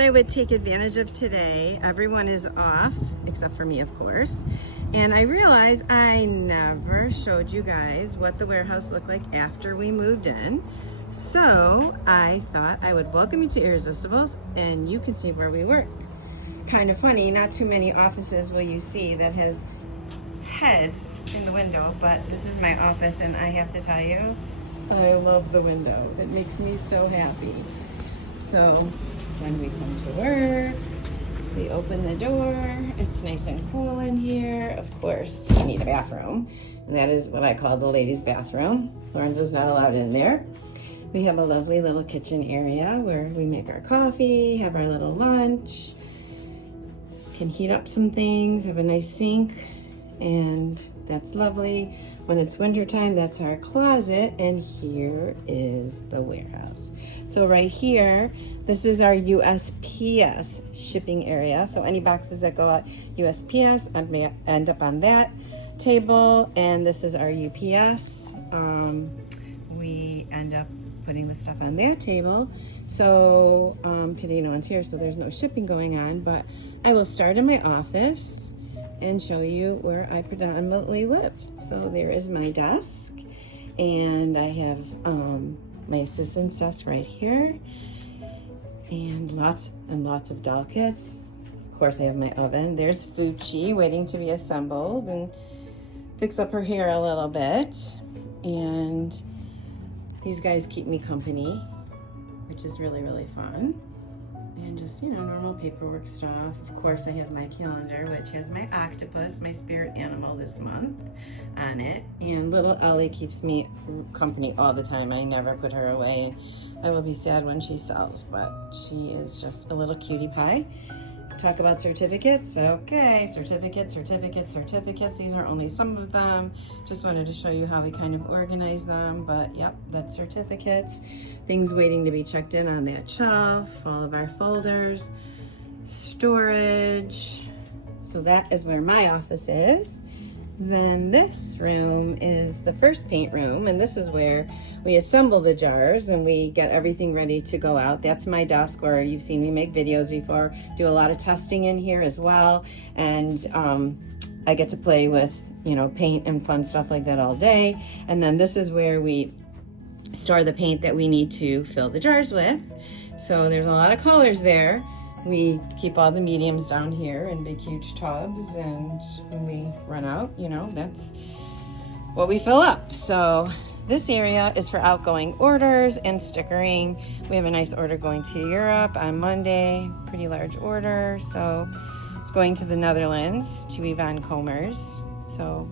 thought I would take advantage of today. Everyone is off, except for me, of course. And I realized I never showed you guys what the warehouse looked like after we moved in. So I thought I would welcome you to Irresistables and you can see where we work. Kind of funny, not too many offices will you see that has heads in the window, but this is my office and I have to tell you, I love the window. It makes me so happy. So when we come to work, we open the door. It's nice and cool in here. Of course, we need a bathroom. And that is what I call the ladies' bathroom. Lorenzo's not allowed in there. We have a lovely little kitchen area where we make our coffee, have our little lunch, can heat up some things, have a nice sink, and that's lovely. When it's wintertime, that's our closet, and here is the warehouse. So right here, this is our USPS shipping area. So any boxes that go out USPS end up on that table, and this is our UPS. We end up putting the stuff on that table. So today no one's here, so there's no shipping going on, but I will start in my office and show you where I predominantly live. So there is my desk, and I have my assistant's desk right here, and lots and lots of doll kits. Of course, I have my oven. There's Fuchi waiting to be assembled and fix up her hair a little bit. And these guys keep me company, which is really, really fun. And just, you know, normal paperwork stuff. Of course, I have my calendar, which has my octopus, my spirit animal this month, on it. And little Ellie keeps me company all the time. I never put her away. I will be sad when she sells, but she is just a little cutie pie. Talk about certificates. Okay, certificates. These are only some of them. Just wanted to show you how we kind of organize them, but yep, that's certificates. Things waiting to be checked in on that shelf, all of our folders, storage. So that is where my office is. Then this room is the first paint room, and this is where we assemble the jars and we get everything ready to go out. That's my desk where you've seen me make videos before, do a lot of testing in here as well. And I get to play with, you know, paint and fun stuff like that all day. And then this is where we store the paint that we need to fill the jars with. So there's a lot of colors there. We keep all the mediums down here in big huge tubs, and when we run out, you know, that's what we fill up. So this area is for outgoing orders and stickering. We have a nice order going to Europe on Monday, pretty large order. So it's going to the Netherlands to Yvonne Comers. So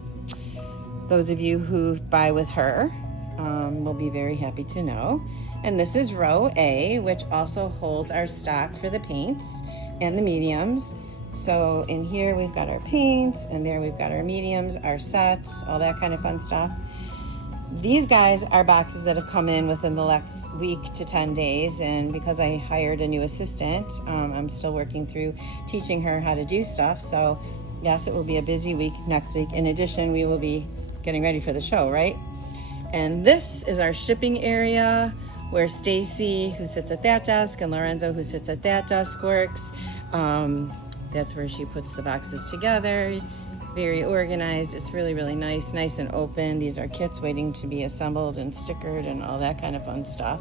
those of you who buy with her will be very happy to know. And this is row A, which also holds our stock for the paints and the mediums. So in here we've got our paints, and there we've got our mediums, our sets, all that kind of fun stuff. These guys are boxes that have come in within the last week to 10 days, and because I hired a new assistant, I'm still working through teaching her how to do stuff. So yes, it will be a busy week next week. In addition, we will be getting ready for the show, right? And this is our shipping area, where Stacy, who sits at that desk, and Lorenzo, who sits at that desk, works. That's where she puts the boxes together. Very organized. It's really, really nice and open. These are kits waiting to be assembled and stickered and all that kind of fun stuff.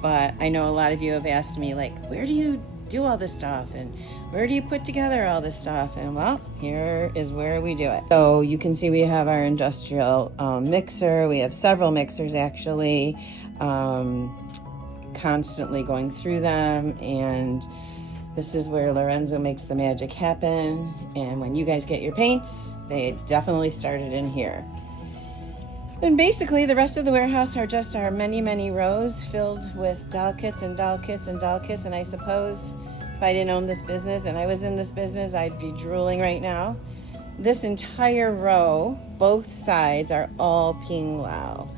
But I know a lot of you have asked me, like, where do you do all this stuff? And where do you put together all this stuff? And well, here is where we do it. So you can see we have our industrial mixer. We have several mixers actually. Constantly going through them, and this is where Lorenzo makes the magic happen. And when you guys get your paints, they definitely started in here. And basically the rest of the warehouse are just our many rows filled with doll kits and doll kits and doll kits. And I suppose if I didn't own this business and I was in this business, I'd be drooling right now. This entire row, both sides, are all Ping Lao.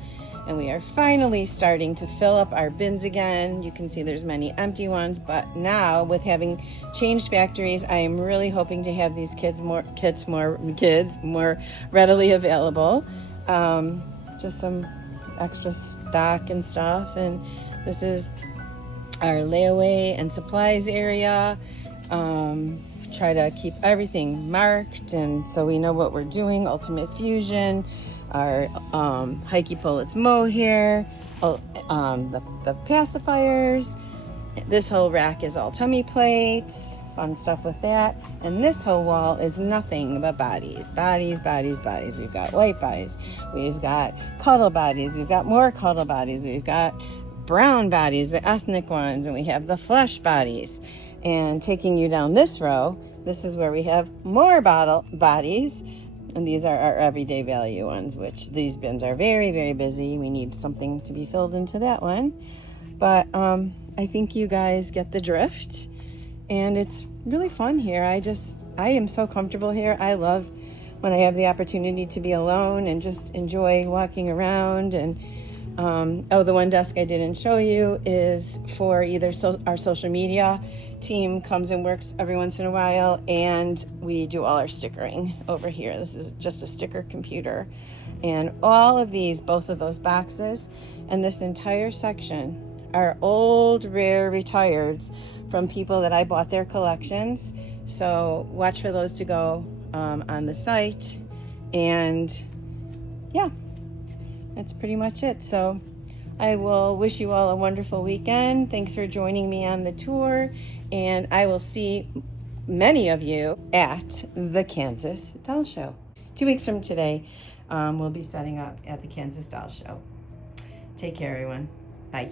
And we are finally starting to fill up our bins again. You can see there's many empty ones, but now with having changed factories, I am really hoping to have these kids more readily available. Just some extra stock and stuff. And this is our layaway and supplies area. Try to keep everything marked, and so we know what we're doing. Ultimate Fusion, our Hikey Pullets mohair, the pacifiers. This whole rack is all tummy plates, fun stuff with that. And this whole wall is nothing but bodies, bodies, bodies, bodies. We've got white bodies, we've got cuddle bodies, we've got more cuddle bodies, we've got brown bodies, the ethnic ones, and we have the flesh bodies. And taking you down this row, this is where we have more bodies, and these are our everyday value ones, which these bins are very, very busy. We need something to be filled into that one. But I think you guys get the drift, and it's really fun here. I am so comfortable here. I love when I have the opportunity to be alone and just enjoy walking around. And oh, the one desk I didn't show you is for either our social media team comes and works every once in a while, and we do all our stickering over here. This is just a sticker computer, and all of these, both of those boxes and this entire section are old, rare retireds from people that I bought their collections. So watch for those to go on the site. And yeah, that's pretty much it. So I will wish you all a wonderful weekend. Thanks for joining me on the tour, and I will see many of you at the Kansas Doll Show. 2 weeks from today, we'll be setting up at the Kansas Doll Show. Take care, everyone. Bye.